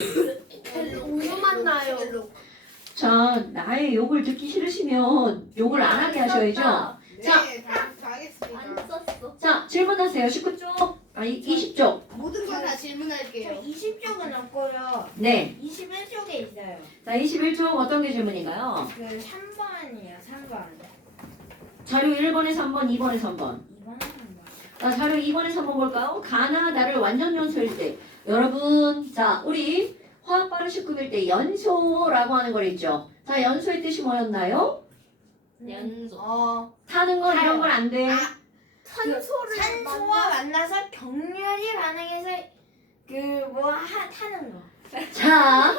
우유만 나요. 자, 나의 욕을 듣기 싫으시면 욕을 안 하게 하셔야죠. 자, 네, 다 하겠습니다. 안 썼어. 자, 질문하세요. 19쪽, 아니 20쪽. 모든 거 다 질문할게요. 20쪽은 없고요. 네. 21쪽에 있어요. 자, 21쪽 어떤 게 질문인가요? 그 3번이에요. 3번. 자료 1번에서 3번, 2번에서 3번. 2번은 3번. 자, 자료 2번에서 한번 볼까요? 가나다를 완전 연소일 때. 여러분, 자, 우리 화학 발음 19일 때 연소라고 하는 걸 있죠. 자, 연소의 뜻이 뭐였나요? 연소. 타는 건 이런 건 안 돼. 산소를 산소와 만나서 격렬히 반응해서 타는 거. 자,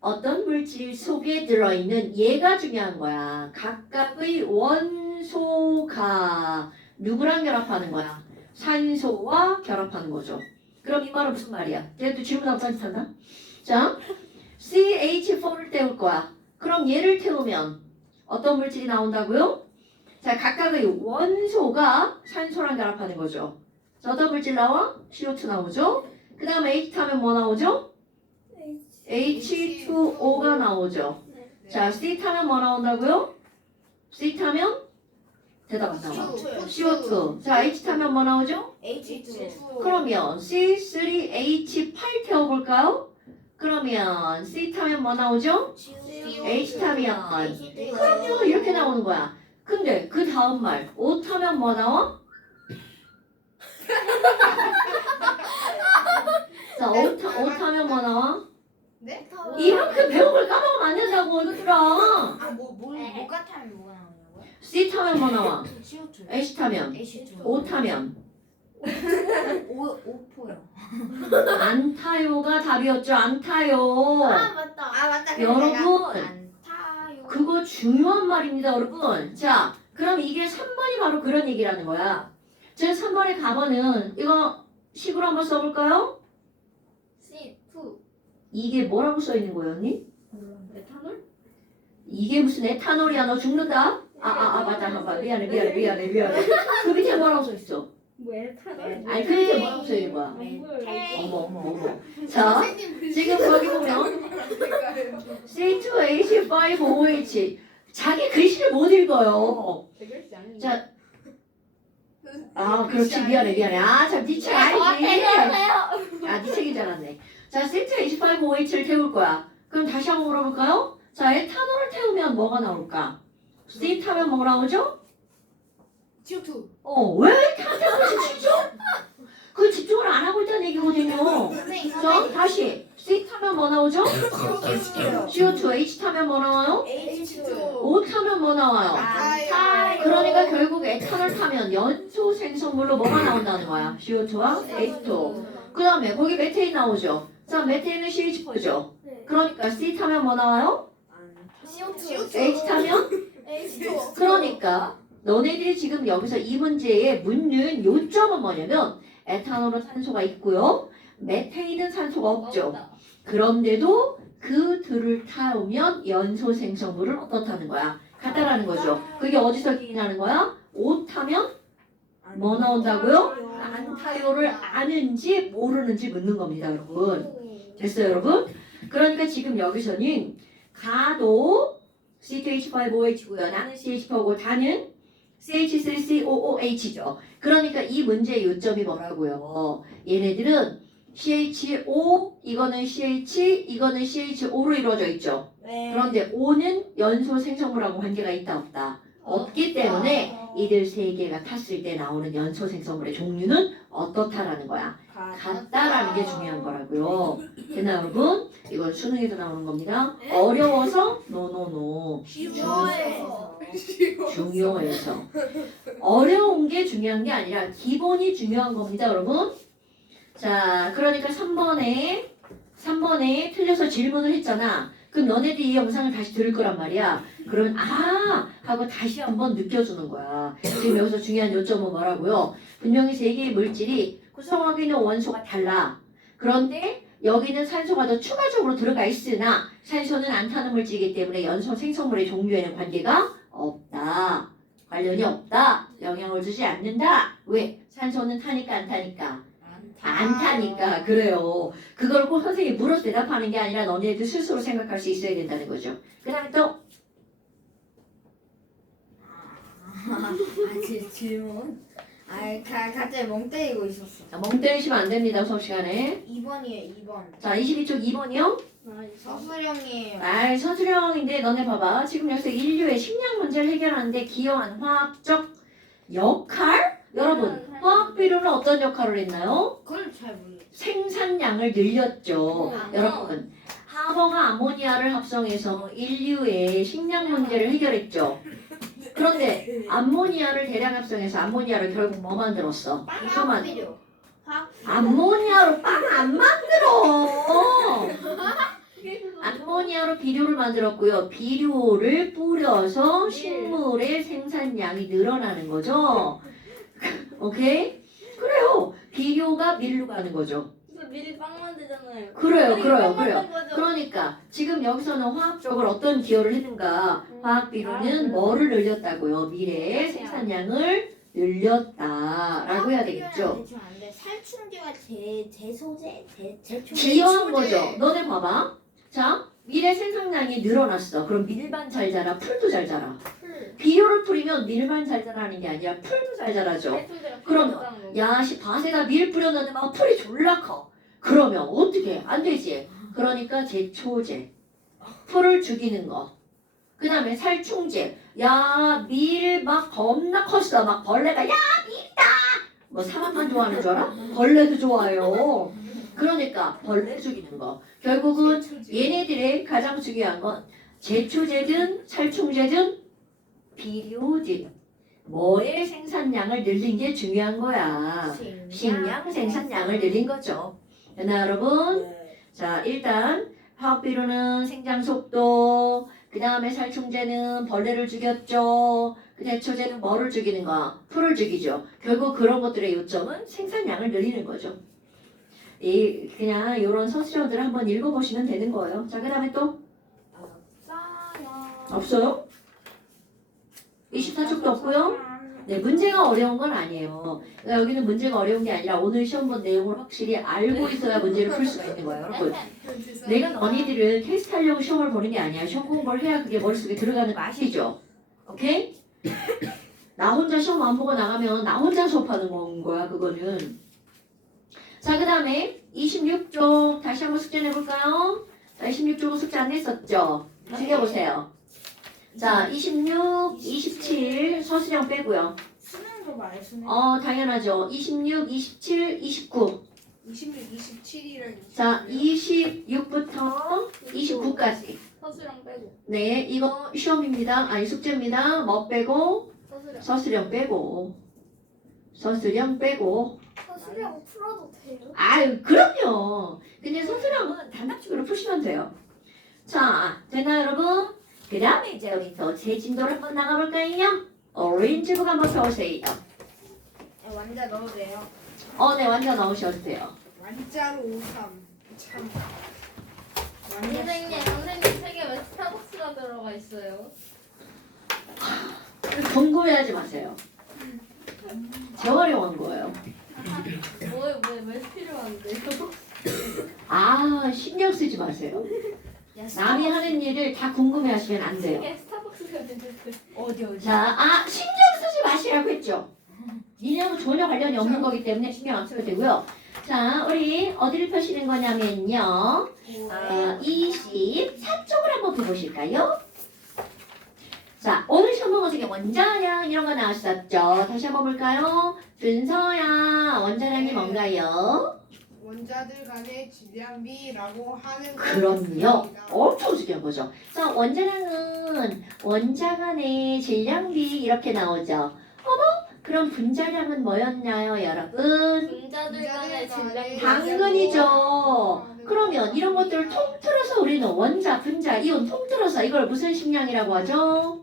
어떤 물질 속에 들어있는 얘가 중요한 거야. 각각의 원소가 누구랑 결합하는 거야? 산소와 결합하는 거죠. 그럼 이 말은 무슨 말이야? 얘도 질문 앞장지 탄다? 자, CH4를 태울 거야. 그럼 얘를 태우면 어떤 물질이 나온다고요? 자, 각각의 원소가 산소랑 결합하는 거죠. 자, 어떤 물질 나와? CO2 나오죠? 그 다음에 H 타면 뭐 나오죠? H2O가 나오죠. 자, C 타면 뭐 나온다고요? C 타면 대답 안 나와. CO2. 자, H 타면 뭐 나오죠? H2. 그러면 C3H8 태워볼까요? 그러면 C 타면 뭐 나오죠? H 타면 그럼요, 이렇게 나오는 거야. 근데 그 다음 말 O 타면 뭐 나와? 자, O 타면 뭐 나와? 네? 이렇게 배운 걸 까먹으면 안 된다고 이거들아. 뭐가 타면 뭐가 나오냐고요? C 타면 뭐 나와? CO2. H 타면 H2. O 타면 오포요. 안 타요가 답이었죠. 안 타요. 아 맞다. 맞다. 여러분 안 타요. 그거 중요한 말입니다, 여러분. 자, 그럼 이게 3번이 바로 그런 얘기라는 거야. 제 3번에 가면은 이거 식으로 한번 써볼까요? C2. 이게 뭐라고 써 있는 거예요, 언니? 에탄올? 이게 무슨 에탄올이야? 너 죽는다? 맞다. 미안해. 그 밑에 뭐라고 써 있어? 뭐 에탄올? 아니, 그 밑에 뭐라고 써 있는 거야? 어머. 자, 지금 거기 보면 C2H5OH 자기 글씨를 못 읽어요. 자, 그렇지. 미안해. 참, 네 책 아니지. 네 책인 줄 알았네. 자, C2H5OH를 태울 거야. 그럼 다시 한번 물어볼까요? 자, 에탄올을 태우면 뭐가 나올까? C 타면 뭐 나오죠? CO2. 왜 이렇게 안 태우고 치죠? 그 집중을 안 하고 있다는 얘기거든요. 자, 다시. C 타면 뭐 나오죠? CO2, H 타면 뭐 나와요? H2. O 타면 뭐 나와요? 타요. 그러니까 결국 에탄올 타면 연소 생성물로 뭐가 나온다는 거야? CO2와 H2O. 그 다음에 거기 메테인 나오죠? 자, 메테인은 CH4죠. 그러니까 C 타면 뭐 나와요? CO2. H 타면? H2O. 그러니까 너네들이 지금 여기서 이 문제에 묻는 요점은 뭐냐면 에탄올은 산소가 있고요. 메테인은 산소가 없죠. 그런데도 그 들을 타오면 연소 생성물은 어떻다는 거야? 같다라는 거죠. 그게 어디서 기인하는 거야? O 타면 뭐 나온다고요? 안 타요를 아는지 모르는지 묻는 겁니다, 여러분. 됐어요, 여러분? 그러니까 지금 여기서는 가도 C2H5OH고요. 나는 CH4고 다는 CH3COOH죠. 그러니까 이 문제의 요점이 뭐라고요? 얘네들은 CHO, 이거는 CH, 이거는 CHO로 이루어져 있죠. 네. 그런데 O는 연소 생성물하고 관계가 있다 없다? 없기 때문에 이들 세 개가 탔을 때 나오는 연소 생성물의 종류는 어떻다라는 거야. 같다라는 게 중요한 거라고요. 됐나 여러분? 이건 수능에서 나오는 겁니다. 어려워서 노노노. 중요해서. 어려운 게 중요한 게 아니라 기본이 중요한 겁니다, 여러분. 자, 그러니까 3번에 틀려서 질문을 했잖아. 그럼 너네들이 이 영상을 다시 들을 거란 말이야. 그러면 하고 다시 한번 느껴주는 거야. 지금 여기서 중요한 요점은 뭐라고요? 분명히 세 개의 물질이 구성하고 있는 원소가 달라. 그런데 여기는 산소가 더 추가적으로 들어가 있으나 산소는 안 타는 물질이기 때문에 연소 생성물의 종류에는 관계가 없다. 관련이 없다. 영향을 주지 않는다. 왜? 산소는 타니까 안 타니까? 않다니까. 그래요. 그걸 꼭 선생님이 물어서 대답하는 게 아니라 너네들 스스로 생각할 수 있어야 된다는 거죠. 그 다음에 또 질문. 갑자기 멍 때리고 있었어. 멍 때리시면 안 됩니다. 수업 시간에. 2번이에요, 2번. 자, 22쪽 2번이요. 서수령이에요. 서술형인데 너네 봐봐. 지금 여기서 인류의 식량 문제를 해결하는데 기여한 화학적 역할? 여러분, 화학 비료는 어떤 역할을 했나요? 그걸 잘 모르겠어요. 생산량을 늘렸죠. 여러분, 하버가 아모니아를 합성해서 인류의 식량 문제를 해결했죠. 그런데 암모니아를 대량 합성해서 암모니아를 결국 뭐 만들었어? 무슨 필요. 암모니아로 빵 안 만들어. 암모니아로 비료를 만들었고요. 비료를 뿌려서 식물의 생산량이 늘어나는 거죠. 오케이? 그래요. 비료가 밀로 가는 거죠. 미리 빵 만들잖아요. 그래요. 그러니까 지금 여기서는 화학적으로 어떤 기여를 했는가? 화학 비료는 뭐를 늘렸다고요? 미래의 생산량을 늘렸다라고 해야 되겠죠. 대충 안 돼. 살충제가 제소제, 제초. 기여한 거죠. 너네 봐봐. 자, 밀의 생산량이 늘어났어. 그럼 밀만 잘 자라, 풀도 잘 자라. 비료를 뿌리면 밀만 잘 자라는 게 아니라 풀도 잘 자라죠. 그러면 야씨 밭에다 밀 뿌렸는데 막 풀이 졸라 커. 그러면 어떻게? 안 되지. 그러니까 제초제. 풀을 죽이는 거. 그 다음에 살충제. 야, 밀 막 겁나 컸어. 막 벌레가 야, 밀이다. 뭐 사람만 좋아하는 줄 알아? 벌레도 좋아요. 그러니까 벌레 죽이는 거. 결국은 얘네들의 가장 중요한 건 제초제든 살충제든 비료든 뭐의 생산량을 늘린 게 중요한 거야. 식량 생산량을 늘린 거죠. 됐나 여러분? 자, 일단 화학비료는 생장 속도, 그 다음에 살충제는 벌레를 죽였죠. 그 제초제는 뭐를 죽이는 거야? 풀을 죽이죠. 결국 그런 것들의 요점은 생산량을 늘리는 거죠. 그냥 이런 서술형들을 한번 읽어보시면 되는 거예요. 자, 그 다음에 또? 없어요? 24쪽도 없고요. 네, 문제가 어려운 건 아니에요. 그러니까 여기는 문제가 어려운 게 아니라 오늘 시험 본 내용을 확실히 알고 있어야 문제를 풀 수가 있는 거예요. 여러분, 내가 너희들을 테스트하려고 시험을 보는 게 아니야. 시험 공부를 해야 그게 머릿속에 들어가는 거 아시죠? 오케이? 나 혼자 시험 안 보고 나가면 나 혼자 수업하는 건 거야, 그거는. 자, 그 다음에 26쪽 다시 한번 숙제 내볼까요? 자, 26쪽은 숙제 안 냈었죠? 챙겨보세요. 자, 26, 27 서술형 빼고요. 수능도 말해, 수능. 당연하죠. 26, 27, 29. 26, 27이랑 자, 26부터 29까지. 서술형 빼고. 네, 이거 시험입니다. 아니, 숙제입니다. 뭐 빼고? 서술형. 서술형 빼고. 서술형 빼고. 서술형 풀어도 돼요? 아유, 그럼요. 근데 서술형은 단답식으로 푸시면 돼요. 자, 되나 여러분? 그 다음에 이제 여기서 제 진도를 한번 나가볼까요? 오렌지북 한번 펴보세요. 완자 넣어도 돼요. 네, 완전 넣으셔도 돼요. 완자로 53. 참. 선생님 책에 왜 스타벅스가 들어가 있어요? 궁금해하지 마세요. 재활용한 거예요. 왜 필요한데요? 신경 쓰지 마세요. 남이 하는 일을 다 궁금해하시면 안 돼요. 책에 스타벅스가 들어가 어디. 자, 신경 쓰지 마시라고 했죠. 니네하고 전혀 관련이 없는 거기 때문에 신경 안 써도 되고요. 자, 우리 어디를 펴시는 거냐면요. 24쪽을 한번 펴보실까요? 자, 오늘 시험 본 것중에 원자량 이런 거 나왔었죠. 다시 한번 볼까요? 준서야, 원자량이 뭔가요? 원자들 간의 질량비라고 하는 그럼요. 엄청 중요한 거죠. 자, 원자량은 원자 간의 질량비 이렇게 나오죠. 그럼 분자량은 뭐였나요, 여러분? 분자들 간의 질량. 당근이죠. 그러면 이런 것들을 통틀어서 우리는 원자, 분자, 이온 통틀어서 이걸 무슨 식량이라고 하죠?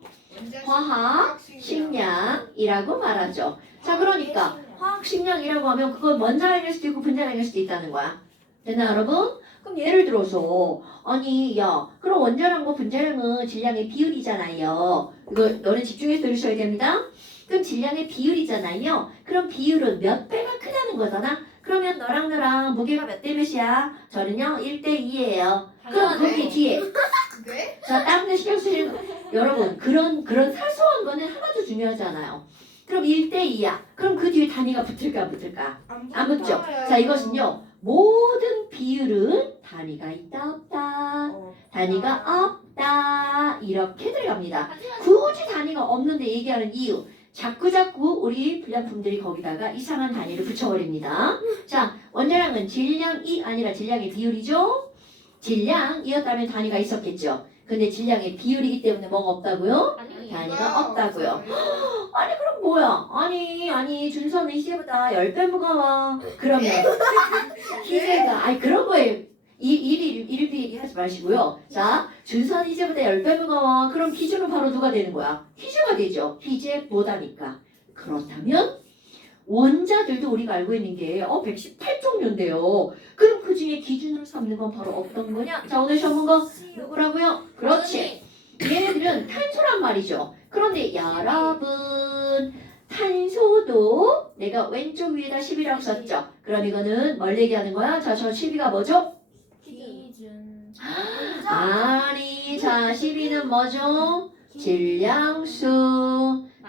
화학 식량이라고 말하죠. 자, 그러니까 화학 식량이라고 하면 그건 원자량일 수도 있고 분자량일 수도 있다는 거야. 됐나 여러분? 그럼 예를 들어서 그럼 원자량과 분자량은 질량의 비율이잖아요. 이거 너네 집중해서 들으셔야 됩니다. 그럼 질량의 비율이잖아요. 그럼 비율은 몇 배가 크다는 거잖아. 그러면 너랑 나랑 무게가 몇 대 몇이야? 저는요 1대 2예요. 그럼 당연하네. 거기 뒤에 네? 자 다른 데 신경 쓰시는 거 여러분 그런 사소한 거는 하나도 중요하지 않아요. 그럼 1대 2야. 그럼 그 뒤에 단위가 붙을까 안 붙을까? 안 붙죠. 자 이것은요 모든 비율은 단위가 있다 없다. 단위가 없다. 이렇게 들어갑니다. 하지만 굳이 단위가 없는데 얘기하는 이유. 자꾸 우리 불량품들이 거기다가 이상한 단위를 붙여버립니다. 자, 원자량은 질량이 아니라 질량의 비율이죠. 질량이었다면 단위가 있었겠죠. 근데 질량의 비율이기 때문에 뭐가 없다고요? 아니 단위가 없다고요. 아니 그럼 뭐야? 아니 준서는 희재보다 10배 무거워. 그러면 희재가 아니 그런 거에 일일이 하지 마시고요. 자, 준선 희재보다 10배 무거워. 그럼 기준은 바로 누가 되는 거야? 희재가 되죠. 희재보다니까. 그렇다면 원자들도 우리가 알고 있는 게 118종류인데요. 그럼 그 중에 기준으로 삼는 건 바로 어떤 거냐? 자, 오늘 시험 본 거 누구라고요? 그렇지. 얘네들은 탄소란 말이죠. 그런데 여러분 탄소도 내가 왼쪽 위에다 10이라고 썼죠. 그럼 이거는 뭘 얘기하는 거야? 자, 저 12가 뭐죠? 기준 아니, 자, 12는 뭐죠? 질량수.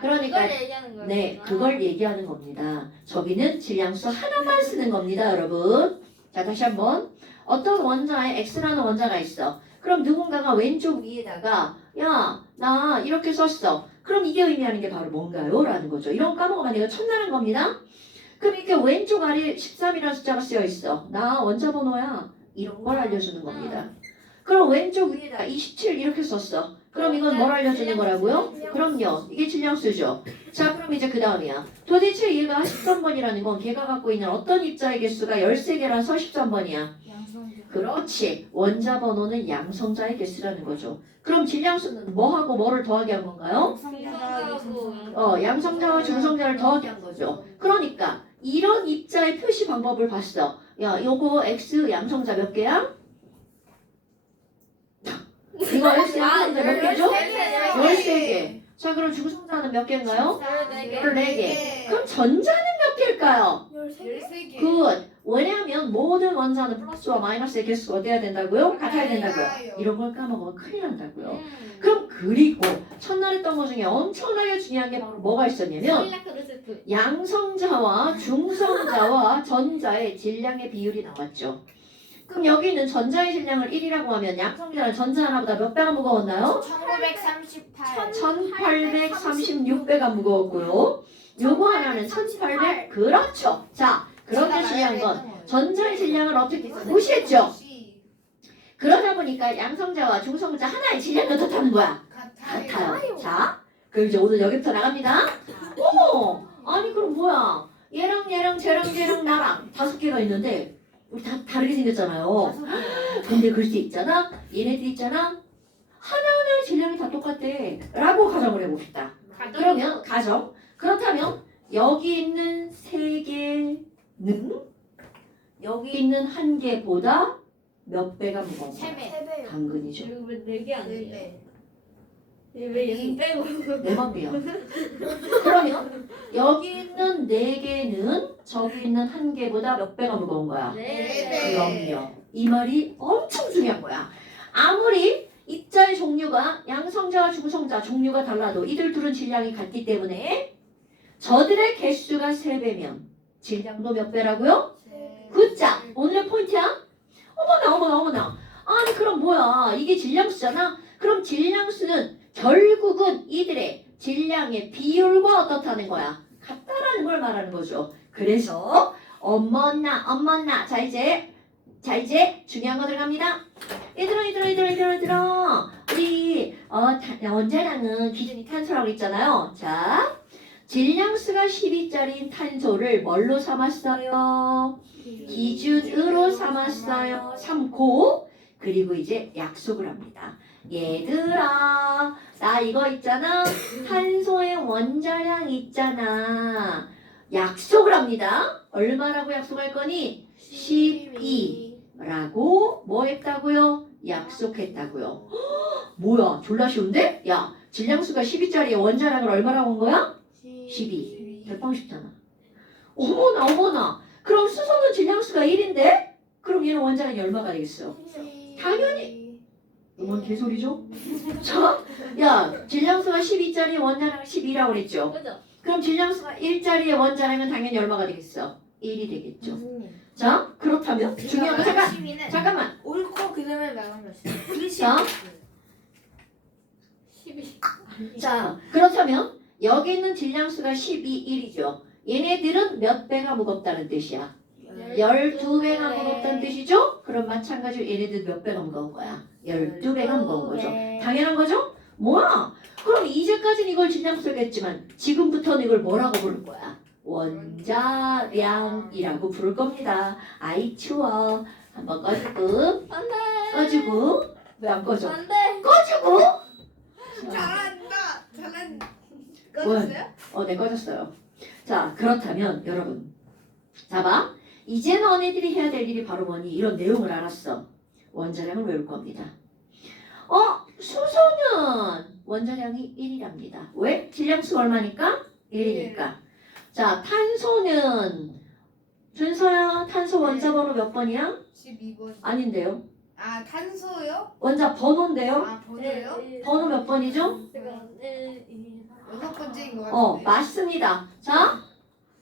그러니까 그걸 얘기하는 거예요. 네, 그걸 얘기하는 겁니다. 저기는 질량수 하나만 쓰는 겁니다, 여러분. 자, 다시 한번. 어떤 원자에 X라는 원자가 있어. 그럼 누군가가 왼쪽 위에다가 야, 나 이렇게 썼어. 그럼 이게 의미하는 게 바로 뭔가요? 라는 거죠. 이런 거 까먹으면 내가 천나는 겁니다. 그럼 이렇게 왼쪽 아래에 13이라는 숫자가 쓰여 있어. 나 원자 번호야. 이런 걸 알려주는 겁니다. 그럼 왼쪽 위에다 27 이렇게 썼어. 그럼 이건 뭘 알려주는 거라고요? 그럼요. 이게 질량수죠. 자, 그럼 이제 그 다음이야. 도대체 얘가 13번이라는 건 걔가 갖고 있는 어떤 입자의 개수가 13개라서 13번이야. 그렇지. 원자 번호는 양성자의 개수라는 거죠. 그럼 질량수는 뭐하고 뭐를 더하게 한 건가요? 양성자와 중성자를 더하게 한 거죠. 그러니까 이런 입자의 표시 방법을 봤어. 야, 요거 X 양성자 몇 개야? 이거 X 양성자 몇 개죠? 13개. 자, 그럼 중성자는 몇 개인가요? 14개. 그럼 전자는 몇 개일까요? 13개. 굿. 왜냐하면 모든 원자는 플러스와 마이너스의 개수가 어때야 된다고요? 같아야 된다고요. 이런 걸 까먹으면 큰일 난다고요. 그럼 그리고 첫날 했던 것 중에 엄청나게 중요한 게 바로 뭐가 있었냐면 양성자와 중성자와 전자의 질량의 비율이 나왔죠. 그럼 여기 있는 전자의 질량을 1이라고 하면 양성자는 전자 하나보다 몇 배가 무거웠나요? 1938 1836배가 무거웠고요. 요거 하나는 1800. 그렇죠. 자, 그런데 중요한 건 전자의 질량을 어떻게 무시했죠? 그러다 보니까 양성자와 중성자 하나의 질량이 어떻다는 거야? 같아요. 자, 그럼 이제 오늘 여기부터 나갑니다. 오! 아니 그럼 뭐야? 얘랑 쟤랑 나랑 5개가 있는데 우리 다 다르게 생겼잖아요. 근데 그럴 수 있잖아. 얘네들 있잖아. 하나하나의 질량이 다 똑같대. 라고 가정을 해봅시다. 그러면 가정. 그렇다면 여기 있는 3개는 여기 있는 1개보다 몇 배가 무거운 거야? 3배 당근이죠. 그리고 왜 4개 아니에요? 네. 왜 얘는 빼고 내 맘이야. 그러면 여기 있는 4개는 저기 있는 1개보다 몇 배가 무거운 거야? 네. 그럼요. 이 말이 엄청 중요한 거야. 아무리 입자의 종류가 양성자와 중성자 종류가 달라도 이들 둘은 질량이 같기 때문에 저들의 개수가 3배면 질량도 몇 배라고요? 굿자. 오늘의 포인트야. 어머나. 아니 그럼 뭐야? 이게 질량수잖아. 그럼 질량수는 결국은 이들의 질량의 비율과 어떻다는 거야? 같다라는 걸 말하는 거죠. 그래서 어머나. 자 이제 중요한 거 들어갑니다. 얘들아. 우리 원자량은 기준이 탄소라고 했잖아요. 자, 질량수가 12짜리인 탄소를 뭘로 삼았어요? 기준으로 삼고 그리고 이제 약속을 합니다. 얘들아, 나 이거 있잖아. 탄소의 원자량 있잖아. 약속을 합니다. 얼마라고 약속할 거니? 12라고 뭐 했다고요? 약속했다고요. 뭐야, 졸라 쉬운데? 야, 질량수가 12짜리의 원자량을 얼마라고 한 거야? 12. 대빵 쉽잖아. 어머나. 그럼 수소는 질량수가 1인데 그럼 얘는 원자량이 얼마가 되겠어? 당연히. 뭔 개소리죠? 자, 야 질량수가 12짜리 원자량 12라고 그랬죠? 그죠? 그럼 질량수가 1짜리의 원자량은 당연히 얼마가 되겠어? 1이 되겠죠. 교수님. 자, 그렇다면 중요한 거 잠깐만. 옳고 그름을 말하면 자, 12. 자, 그렇다면 여기 있는 질량수가 12, 1이죠. 얘네들은 몇 배가 무겁다는 뜻이야? 12배가 무겁다는 뜻이죠? 그럼 마찬가지로 얘네들 몇 배가 무거운 거야? 12배가 무거운 거죠. 당연한 거죠? 뭐야? 그럼 이제까지는 이걸 질량수라고 했지만 지금부터는 이걸 뭐라고 부를 거야? 원자량이라고 부를 겁니다. 아이 추워. 한번 꺼주고 안 돼. 꺼주고 왜 안 꺼져? 안 돼. 꺼주고 잘한다. 꺼졌어요? 네 꺼졌어요. 자 그렇다면 여러분 자봐 이제 너네들이 해야 될 일이 바로 뭐니? 이런 내용을 알았어. 원자량을 외울 겁니다. 수소는 원자량이 1이랍니다. 왜? 질량수가 얼마니까? 1이니까. 자 탄소는 준서야 탄소 원자 번호 몇 번이야? 12번. 아닌데요. 아 탄소요? 원자 번호인데요. 아 번호요? 번호 몇 번이죠? 제가 1, 2, 6 번째인 것 같은데. 맞습니다. 자,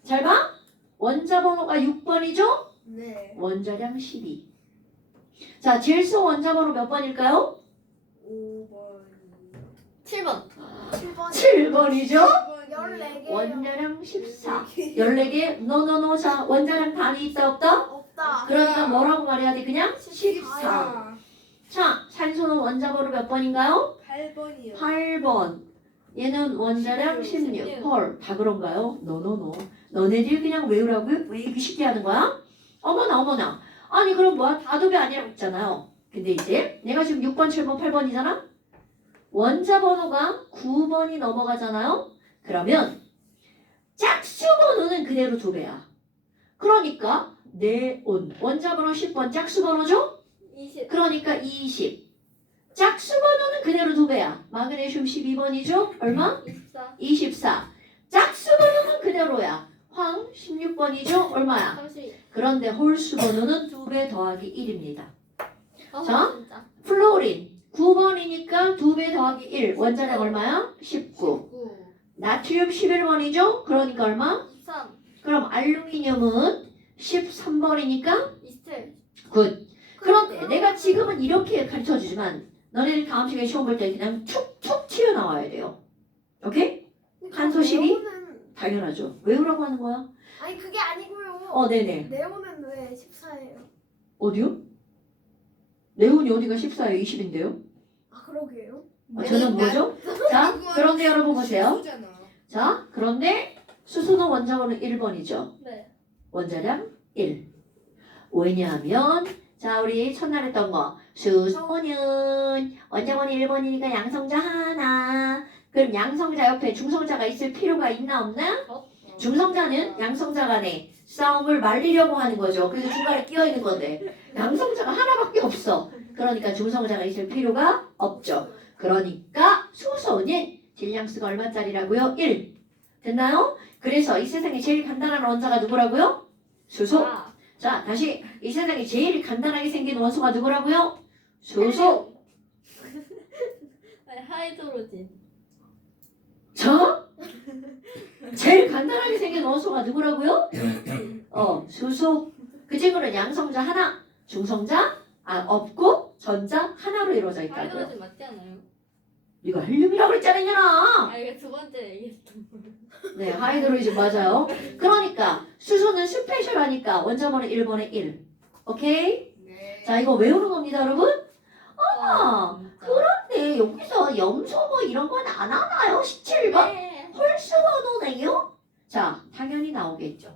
잘 봐. 원자 번호가 6번이죠? 네. 원자량 12. 자, 질소 원자 번호 몇 번일까요? 5번. 7번. 7번. 7번이죠? 14개. 원자량 14. 14개. 노노노. 자, 원자량 단위 있다 없다? 없다. 그러니까 뭐라고 말해야 돼? 그냥 14. 14. 자, 산소는 원자 번호 몇 번인가요? 8번이요. 8번. 얘는 원자량 16. 헐, 다 그런가요? 노노노. 너네들 그냥 외우라고요? 왜 이렇게 쉽게 하는 거야? 어머나 어머나. 아니 그럼 뭐야? 다dob이 아니라고 했잖아요. 근데 이제 내가 지금 6번, 7번, 8번이잖아? 원자 번호가 9번이 넘어가잖아요? 그러면 짝수 번호는 그대로 2배야. 그러니까 네온. 원자 번호 10번 짝수 번호죠? 20. 그러니까 20. 짝수 번호는 그대로 2배야. 마그네슘 12번이죠? 얼마? 24. 24. 짝수 번호는 그대로야. 황 16번이죠? 얼마야? 32. 그런데 홀수 번호는 2배 더하기 1입니다. 자. 진짜. 플로린 9번이니까 2배 더하기 1. 원자량 얼마야? 19. 9. 나트륨 11번이죠? 그러니까 얼마? 23. 그럼 알루미늄은 13번이니까 27. 굿. 그런데 내가 지금은 이렇게 가르쳐주지만 너네들 다음 시간에 시험 볼 때 그냥 툭툭 튀어나와야 돼요. 오케이? 탄소 12? 당연하죠. 외우라고 하는 거야. 아니 그게 아니고요. 네네. 네온은 왜 14예요? 어디요? 네온이 어디가 14예요? 20인데요? 아 그러게요. 저는 뭐죠? 자, 그런데 여러분 보세요. 수잖아. 자, 그런데 수소는 원자번호 1번이죠. 네. 원자량 1. 왜냐하면 자, 우리 첫날 했던 거 수소는 원자번호 1번이니까 양성자 하나. 그럼 양성자 옆에 중성자가 있을 필요가 있나 없나? 중성자는 양성자 간에 싸움을 말리려고 하는 거죠. 그래서 중간에 끼어 있는 건데 양성자가 하나밖에 없어. 그러니까 중성자가 있을 필요가 없죠. 그러니까 수소는 질량수가 얼마짜리라고요? 1. 됐나요? 그래서 이 세상에 제일 간단한 원자가 누구라고요? 수소. 아, 자, 다시 이 세상에 제일 간단하게 생긴 원소가 누구라고요? 수소. 아니, 하이드로진. 자, 제일 간단하게 생긴 원소가 누구라고요? 수소. 그 친구는 양성자 하나, 중성자 없고 전자 하나로 이루어져 있다고요. 하이드로진 맞지 않아요? 이거 헬륨이라고 그랬잖아, 이년아. 아, 이게 두 번째 얘기했던 거. 네, 하이드로이즘 맞아요. 그러니까 수소는 스페셜하니까 원자번호 1번에 1. 오케이? 네. 자, 이거 외우는 겁니다, 여러분. 아, 그런데 여기서 염소 뭐 이런 건 안 하나요? 17번? 네. 홀수 번호네요? 자, 당연히 나오겠죠.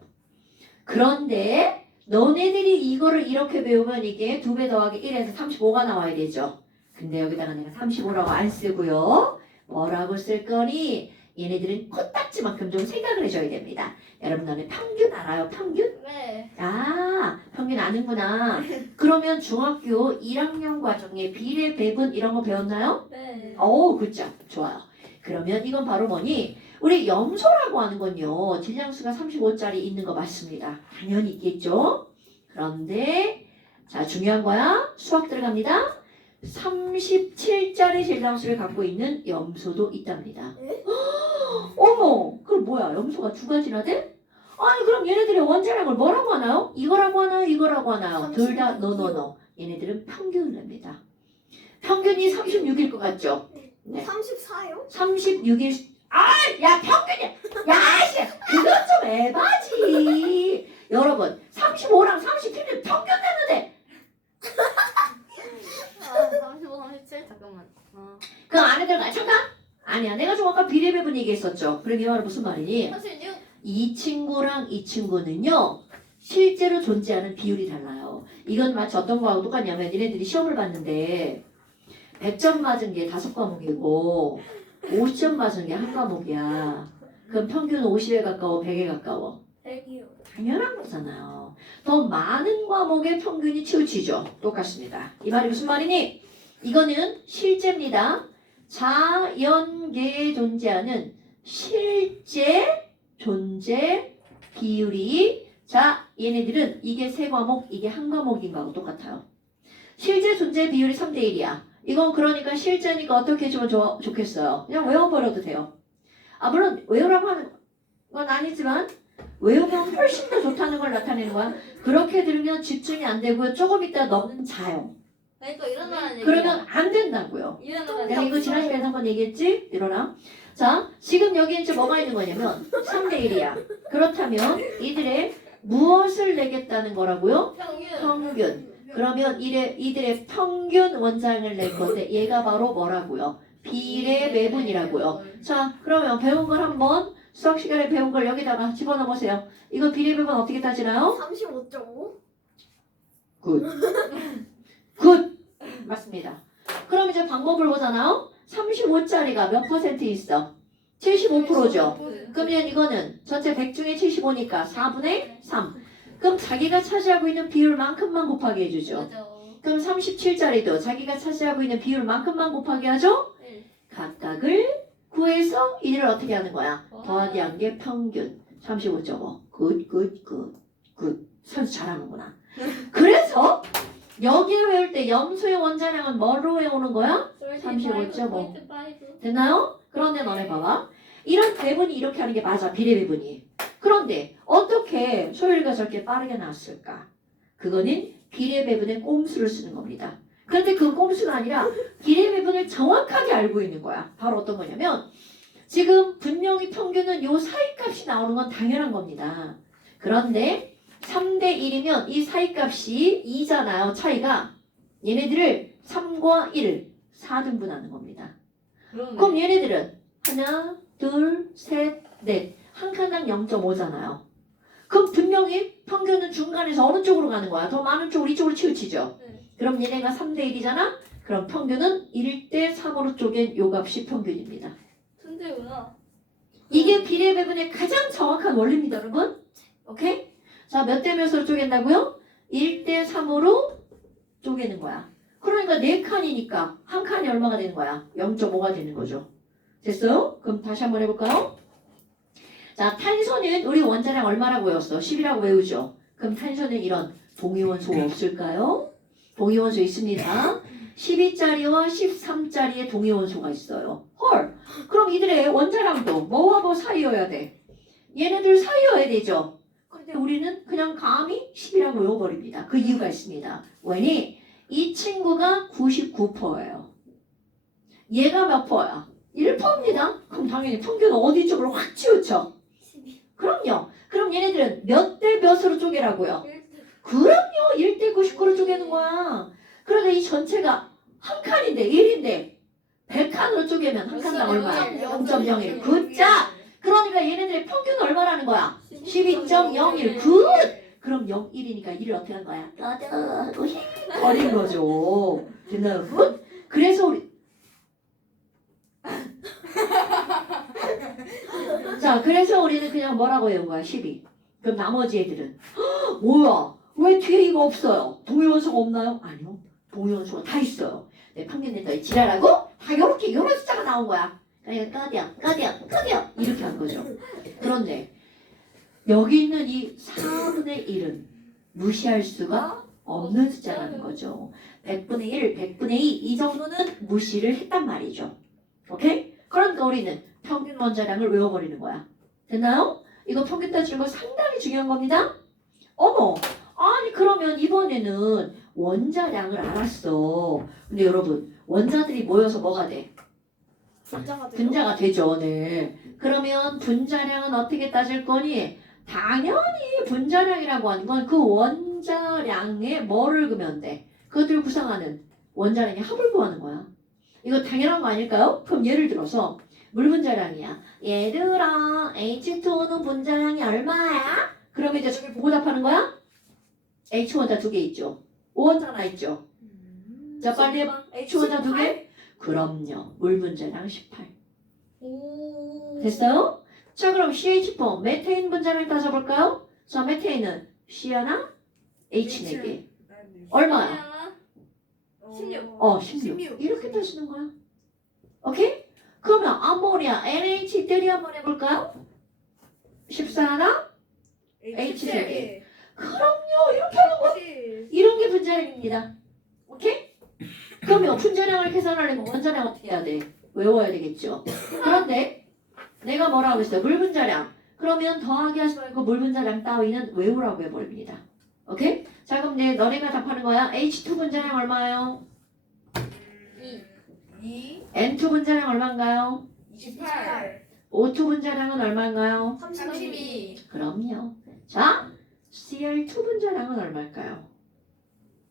그런데 너네들이 이거를 이렇게 배우면 이게 2배 더하기 1에서 35가 나와야 되죠. 근데 여기다가 내가 35라고 안 쓰고요. 뭐라고 쓸 거니? 얘네들은 코딱지만큼 좀 생각을 해줘야 됩니다. 여러분 너네 평균 알아요? 평균? 네. 아, 평균 아는구나. 그러면 중학교 1학년 과정에 비례, 배분 이런 거 배웠나요? 네. 오, 굿잡. 좋아요. 그러면 이건 바로 뭐니? 우리 염소라고 하는 건요. 질량수가 35짜리 있는 거 맞습니다. 당연히 있겠죠. 그런데 자 중요한 거야. 수학 들어갑니다. 37짜리 질량수를 갖고 있는 염소도 있답니다. 어머, 그럼 뭐야? 염소가 두 가지나 돼? 아니 그럼 얘네들의 원자량을 뭐라고 하나요? 이거라고 하나요? 이거라고 하나요? 둘 다 노노노. 얘네들은 평균을 냅니다. 평균이 36일 것 같죠? 네. 34요? 36일. 야 평균이야. 야 씨, 그건 좀 에바지. 여러분 35랑 37은 평균 냈는데 35, 37 잠깐만. 그 안에 들어가 잠깐. 아니야 내가 좀 아까 비례배분 얘기했었죠. 그럼 이 말은 무슨 말이니? 36. 이 친구랑 이 친구는요 실제로 존재하는 비율이 달라요. 이건 마치 어떤 거하고 똑같냐면 얘네들이 시험을 봤는데 100점 맞은 게 5과목이고 50점 맞은 게 한 과목이야. 그럼 평균은 50에 가까워 100에 가까워? 100이요. 당연한 거잖아요. 더 많은 과목의 평균이 치우치죠. 똑같습니다. 이 말이 무슨 말이니? 이거는 실제입니다. 자연계에 존재하는 실제 존재 비율이 자 얘네들은 이게 세 과목 이게 한 과목인 거하고 똑같아요. 실제 존재 비율이 3대 1이야. 이건 그러니까 실제니까 어떻게 해주면 좋겠어요. 그냥 외워버려도 돼요. 물론 외우라고 하는 건 아니지만 외우면 훨씬 더 좋다는 걸 나타내는 거야. 그렇게 들으면 집중이 안 되고요. 조금 있다 너는 자요. 그러니까 일어나는 얘기야. 그러면 안 된다고요. 일어나는 내가 이거 지난 시간에 한번 얘기했지? 일어나. 자, 지금 여기 이제 뭐가 있는 거냐면 3대 1이야. 그렇다면 이들의 무엇을 내겠다는 거라고요? 평균. 그러면 이들의 평균 원장을 낼 건데 얘가 바로 뭐라고요? 비례 배분이라고요. 자, 그러면 배운 걸 한번 수학 시간에 배운 걸 여기다가 집어넣어 보세요. 이거 비례 배분 어떻게 따지나요? 35.5? 굿. 굿. 맞습니다. 그럼 이제 방법을 보잖아요. 35짜리가 몇 퍼센트 있어? 75%죠. 그러면 이거는 전체 100 중에 75니까 4분의 3. 그럼 자기가 차지하고 있는 비율만큼만 곱하기 해주죠. 그럼 37짜리도 자기가 차지하고 있는 비율만큼만 곱하기 하죠. 각각을 구해서 이를 어떻게 하는 거야? 더하기 한 게 평균 35.5. 굿. 선수 잘하는구나. 그래서 여기에 외울 때 염소의 원자량은 뭐로 외우는 거야? 35.5. 됐나요? 그런데 너네 봐봐. 이런 배분이 이렇게 하는 게 맞아. 비례 배분이. 그런데 어떻게 소율이가 저렇게 빠르게 나왔을까? 그거는 비례 배분의 꼼수를 쓰는 겁니다. 그런데 그 꼼수가 아니라 비례 배분을 정확하게 알고 있는 거야. 바로 어떤 거냐면 지금 분명히 평균은 요 사이값이 나오는 건 당연한 겁니다. 그런데 3대 1이면 이 사이값이 2잖아요. 차이가. 얘네들을 3과 1을 4등분하는 겁니다. 그럼 얘네들은 하나, 둘, 셋, 넷. 한 칸당 0.5잖아요. 그럼 분명히 평균은 중간에서 어느 쪽으로 가는 거야? 더 많은 쪽으로 이쪽으로 치우치죠. 그럼 얘네가 3대 1이잖아? 그럼 평균은 1대 3으로 쪼갠 요 값이 평균입니다. 천재구나. 이게 비례 배분의 가장 정확한 원리입니다, 여러분. 오케이? 자, 몇 대 몇으로 쪼갠다고요? 1대 3으로 쪼개는 거야. 그러니까 4칸이니까 한 칸이 얼마가 되는 거야? 0.5가 되는 거죠. 됐어요? 그럼 다시 한번 해볼까요? 자, 탄소는 우리 원자량 얼마라고 외웠어? 10이라고 외우죠. 그럼 탄소는 이런 동위원소가 없을까요? 동위원소 있습니다. 12짜리와 13짜리의 동위원소가 있어요. 헐! 그럼 이들의 원자량도 뭐와 뭐 사이여야 돼? 얘네들 사이여야 되죠. 그런데 우리는 그냥 감히 10이라고 외워버립니다. 그 이유가 있습니다. 왜니? 이 친구가 99%예요. 얘가 몇 %야? 1%입니다. 그럼 당연히 평균은 어디 쪽으로 확 치우쳐? 그럼요. 그럼 얘네들은 몇 대 몇으로 쪼개라고요? 그럼요. 1대 99로 쪼개는 거야. 그러니까 이 전체가 한 칸인데 1인데 100칸으로 쪼개면 한 칸당 얼마야? 0.01. 굿자! 그러니까 얘네들의 평균은 얼마라는 거야? 12.01. 굿! 그럼 0.1이니까 1을 어떻게 한 거야? 떠져도 힘 버린 거죠. 됐나요, 여러분? 그래서 우리 자, 그래서 우리는 그냥 뭐라고 외운 거야? 12. 그럼 나머지 애들은 뭐야? 왜 뒤에 이거 없어요? 동위원소가 없나요? 아니요. 동위원소가 다 있어요. 내 평균 냈더니 지랄하고 다 요렇게 요런 숫자가 나온 거야. 그러니까 까디야 이렇게 한 거죠. 그런데 여기 있는 이 4분의 1은 무시할 수가 없는 숫자라는 거죠. 100분의 1, 100분의 2 이 정도는 무시를 했단 말이죠. 오케이? 그러니까 우리는 평균 원자량을 외워버리는 거야. 됐나요? 이거 평균 따지는 거 상당히 중요한 겁니다. 어머, 아니 그러면 이번에는 원자량을 알았어. 근데 여러분 원자들이 모여서 뭐가 돼? 분자가 돼요? 분자가 되죠. 네. 그러면 분자량은 어떻게 따질 거니? 당연히 분자량이라고 하는 건 그 원자량에 뭐를 그면 돼? 그것들을 구성하는 원자량의 합을 구하는 거야. 이거 당연한 거 아닐까요? 그럼 예를 들어서 물 분자량이야. 얘들아 H2O는 분자량이 얼마야? 그러면 이제 저기 보고 답하는 거야? H1자 2개 있죠. O1자 하나 있죠. 자 빨리 해봐. H1자 2개? 그럼요. 물 분자량 18. 오. 됐어요? 자 그럼 CH4 메테인 분자량 따져볼까요? 자 메테인은 C 하나 H 4개. 얼마야? 16. 16. 이렇게 따지는 거야. 오케이? 그러면 아모니아 NH3 한번 해볼까요? 14 하나? H 3개. 그럼요. 이렇게 하는 거. 이런 게 분자량입니다. 오케이? 그러면 분자량을 계산하려면 원자량 어떻게 해야 돼? 외워야 되겠죠. 그런데 내가 뭐라고 했어요? 물 분자량. 그러면 더하기 하지 말고 물 분자량 따위는 외우라고 해버립니다. 오케이? 자 그럼 너네가 답하는 거야. H2 분자량 얼마예요? 2. N2 분자량 얼마인가요? 28. O2 분자량은 얼마인가요? 32. 그럼요. 자 Cl2 분자량은 얼마일까요?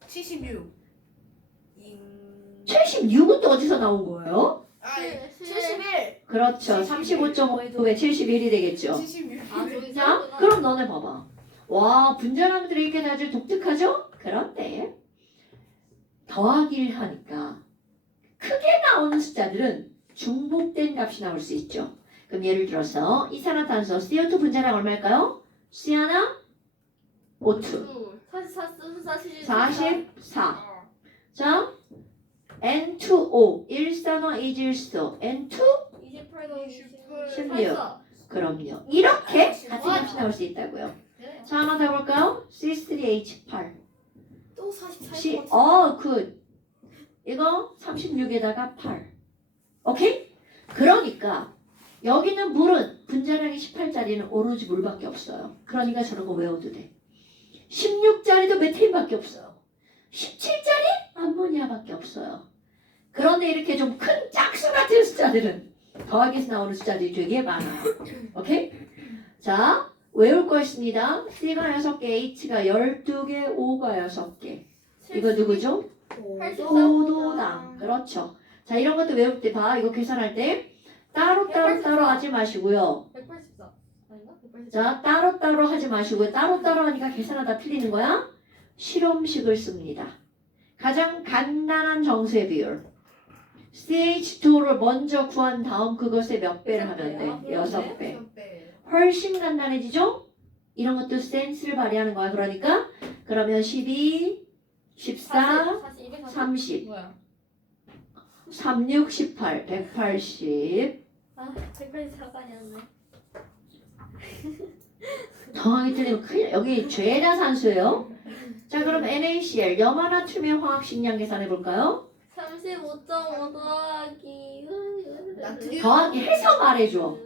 76. 76은 또 어디서 나온 거예요? 아, 71. 그렇죠. 35.5에도 왜 71이 되겠죠? 76. 아 저기 자, 있었구나. 그럼 너네 봐봐. 와, 분자량들이 이렇게 아주 독특하죠? 그런데 더하기를 하니까 크게 나오는 숫자들은 중복된 값이 나올 수 있죠. 그럼 예를 들어서 이산화탄소 CO2 분자량 얼마일까요? C 하나, O2. 44. 자, N2O, 일산화 이질소, N2? 28도 16. 그럼요. 이렇게 같은 값이 나올 수 있다고요. 자, 하나 더 볼까요? C3H8. 또 44. 이거 36에다가 8. 오케이? 그러니까 여기는 물은 분자량이 18짜리는 오로지 물밖에 없어요. 그러니까 저런 거 외워도 돼. 16짜리도 메테인밖에 없어요. 17짜리 암모니아밖에 없어요. 그런데 이렇게 좀 큰 짝수 같은 숫자들은 더하기에서 나오는 숫자들이 되게 많아요. 오케이? 자, 외울 거 있습니다. C가 6개, H가 12개, O가 6개. 이거 누구죠? 84. 포도당. 그렇죠. 자, 이런 것도 외울 때 봐. 이거 계산할 때 따로 하지 마시고요. 184. 아닌가? 184. 자, 따로 하지 마시고요. 따로 하니까 계산하다 틀리는 거야. 실험식을 씁니다. 가장 간단한 정수의 비율. CH2를 먼저 구한 다음 그것의 몇 배를 하면 돼? 6배. 훨씬 간단해지죠? 이런 것도 센스를 발휘하는 거야. 그러니까 그러면 12, 14, 30, 뭐야? 36, 18, 180. 아 184가 정확히 틀리면 큰일. 여기 죄다 산수예요. 자, 그럼 NaCl 염화나트륨의 화학식량 계산해 볼까요? 35.5 더하기 나트륨. 더하기 해서 말해줘.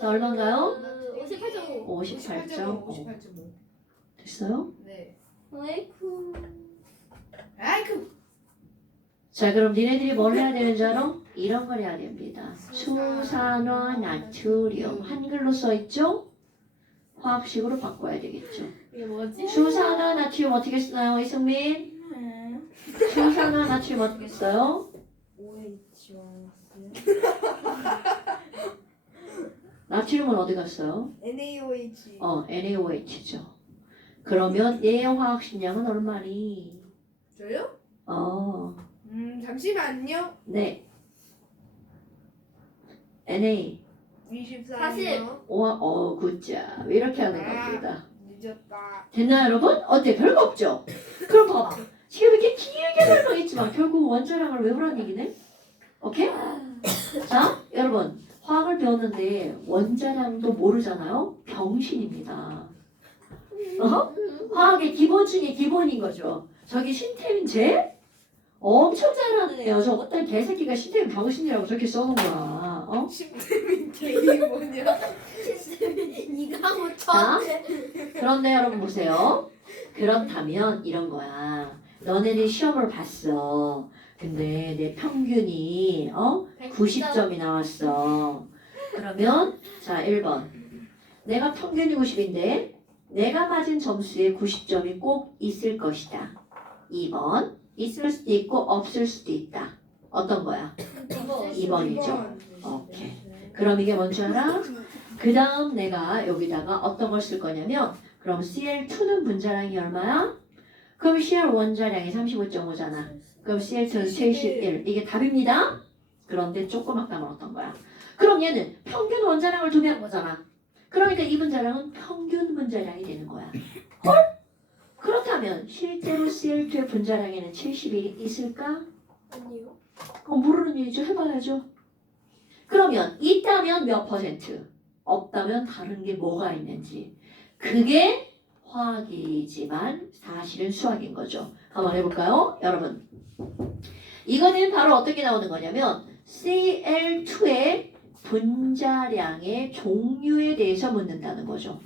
자, 얼마인가요? 58.5. 58.5. 됐어요? 네. 아이쿠. 아이쿠. 자, 그럼 니네들이 뭘 해야 되는 줄 알아? 이런 걸 해야 됩니다. 수산화 나트륨. 한글로 써있죠? 화학식으로 바꿔야 되겠죠. 이게 뭐지? 수산화 나트륨 어떻게 쓰나요, 이승민? 수산화 나트륨 어떻게 써요? OH 나트륨은 어디 갔어요? NaOH. NaOH죠. 그러면 얘의 화학식량은 얼마니? 저요? 잠시만요. 네. Na. 24요. 굿자. 이렇게 하는 겁니다. 늦었다. 됐나요, 여러분? 어때? 별거 없죠? 그럼 봐봐. 지금 이렇게 길게 설명했지만 결국 원자량을 외우라는 얘기네? 오케이? 자, 여러분. 화학을 배웠는데 원자량도 모르잖아요? 병신입니다. 화학의 기본 중에 기본인 거죠. 저기 신태민 쟤 엄청 잘하는 애요. 저 어떤 개새끼가 신태민 병신이라고 저렇게 써놓은 거야. 신태민 게이 뭐냐? 네가 못 자, 쳤네. 그런데 여러분 보세요. 그렇다면 이런 거야. 너네들이 시험을 봤어. 근데 내 평균이 90점이 나왔어. 그러면 자 1번. 내가 평균이 90인데 내가 맞은 점수에 90점이 꼭 있을 것이다. 2번. 있을 수도 있고 없을 수도 있다. 어떤 거야? 2번이죠. 오케이. 그럼 이게 뭔지 알아? 그 다음 내가 여기다가 어떤 걸 쓸 거냐면 그럼 Cl2는 분자량이 얼마야? 그럼 Cl 원자량이 35.5잖아. 그럼 Cl2는 71. 이게 답입니다. 그런데 조그맣다 어떤 거야? 그럼 얘는 평균 원자량을 두면 거잖아. 그러니까 이 분자량은 평균 분자량이 되는 거야. 헐? 그렇다면 실제로 Cl2의 분자량에는 71이 있을까? 아니요. 모르는 일이죠. 해봐야죠. 그러면 있다면 몇 퍼센트? 없다면 다른 게 뭐가 있는지. 그게 화학이지만 사실은 수학인 거죠. 한번 해볼까요? 여러분. 이거는 바로 어떻게 나오는 거냐면 Cl2의 분자량의 종류에 대해서 묻는다는 거죠.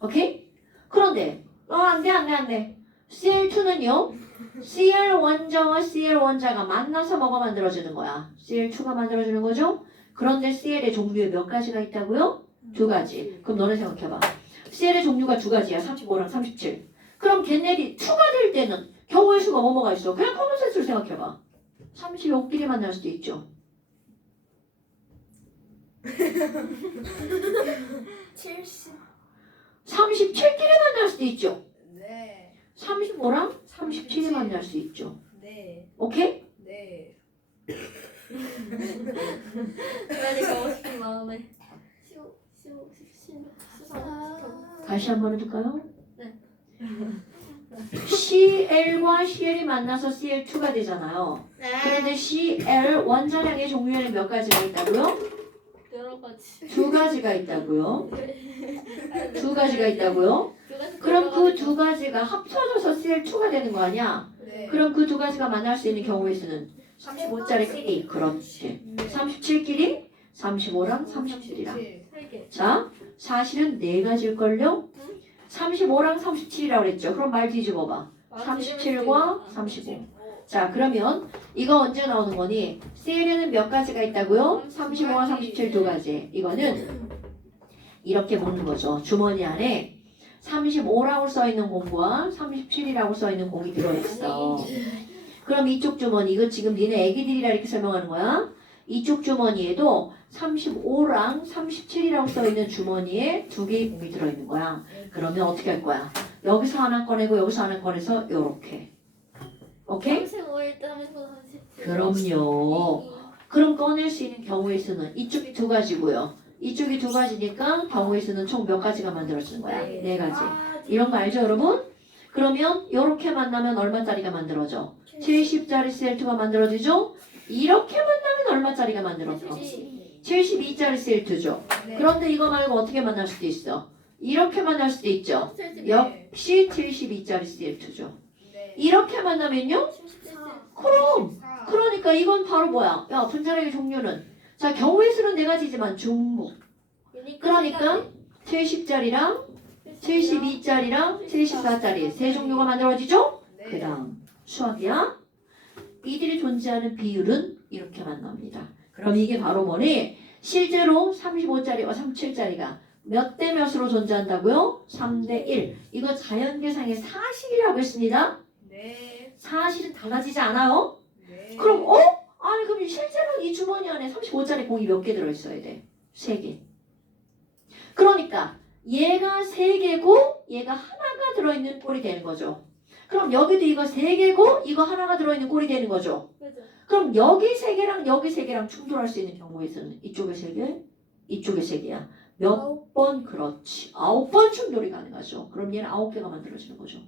오케이? 그런데 안 돼. Cl2는요. Cl 원자와 Cl 원자가 만나서 뭐가 만들어지는 거야? Cl2가 만들어지는 거죠? 그런데 Cl의 종류에 몇 가지가 있다고요? 2가지. 그럼 너네 생각해봐. Cl의 종류가 2가지야. 35랑 37. 그럼 걔네들이 2가 될 때는 경우의 수가 뭐가 있어? 그냥 커먼센스로 생각해봐. 35끼리 만날 수도 있죠. 70. 37끼리 만날 수도 있죠. 네. 35랑 37이 만날 수 있죠. 네. 오케이? 네. 빨리 가고 싶은 마음에 수상. 다시 한번 해볼까요? 네. Cl과 Cl이 만나서 Cl2가 되잖아요. 네. 그런데 Cl 원자량의 종류에는 몇 가지가 있다고요? 여러 가지. 2가지가 있다고요. 2가지가 있다고요. 그럼 그 2가지가 합쳐져서 Cl2가 되는 거 아니야? 네. 그럼 그 2가지가 만날 수 있는 경우의 수는 35짜리 끼리. 그렇지. 37끼리 35랑 37이랑. 3개. 자, 사실은 4가지일걸요? 35랑 37이라고 그랬죠. 그럼 말 뒤집어봐. 37과 35. 자, 그러면 이거 언제 나오는 거니? Cl에는 몇 가지가 있다고요? 35와 37 2가지. 이거는 이렇게 묻는 거죠. 주머니 안에 35라고 써있는 공과 37이라고 써있는 공이 들어있어. 그럼 이쪽 주머니, 이거 지금 니네 애기들이라 이렇게 설명하는 거야. 이쪽 주머니에도 35랑 37이라고 써있는 주머니에 2개의 공이 들어있는 거야. 그러면 어떻게 할 거야? 여기서 하나 꺼내고 여기서 하나 꺼내서 요렇게. 오케이? 35일 따면서 37. 그럼요. 그럼 꺼낼 수 있는 경우의 수는 이쪽이 2가지고요. 이쪽이 2가지니까 경우의 수는 총 몇 가지가 만들어지는 거야? 4가지. 이런 거 알죠, 여러분? 그러면 이렇게 만나면 얼마짜리가 만들어져? 70짜리 Cl2가 만들어지죠? 이렇게 만나면 얼마짜리가 만들어져? 72짜리 Cl2죠. 네. 그런데 이거 말고 어떻게 만날 수도 있어? 이렇게 만날 수도 있죠. 역시 72짜리 Cl2죠. 네. 이렇게 만나면요? 그럼 그러니까 이건 바로 뭐야? 야, 분자량의 종류는 자, 경우의 수는 4가지지만 중복. 그러니까 70짜리랑 72짜리랑 74짜리 세 종류가 만들어지죠? 그 네. 다음 수학이야. 이들이 존재하는 비율은 이렇게 만납니다. 그럼 이게 바로 뭐니? 실제로 35짜리와 37짜리가 몇 대 몇으로 존재한다고요? 3대 1. 이거 자연계상의 사실이라고 했습니다. 네. 사실은 달라지지 않아요? 네. 그럼 아니 그럼 실제로 이 주머니 안에 35짜리 공이 몇 개 들어있어야 돼? 3개. 그러니까 얘가 3개고 얘가 하나가 들어있는 꼴이 되는 거죠. 그럼 여기도 이거 3개고 이거 하나가 들어있는 꼴이 되는 거죠. 그죠. 그럼 여기 3개랑 여기 3개랑 충돌할 수 있는 경우에서는 이쪽에 3개, 이쪽에 3개야. 몇 번? 그렇지. 9번 충돌이 가능하죠. 그럼 얘는 9개가 만들어지는 거죠.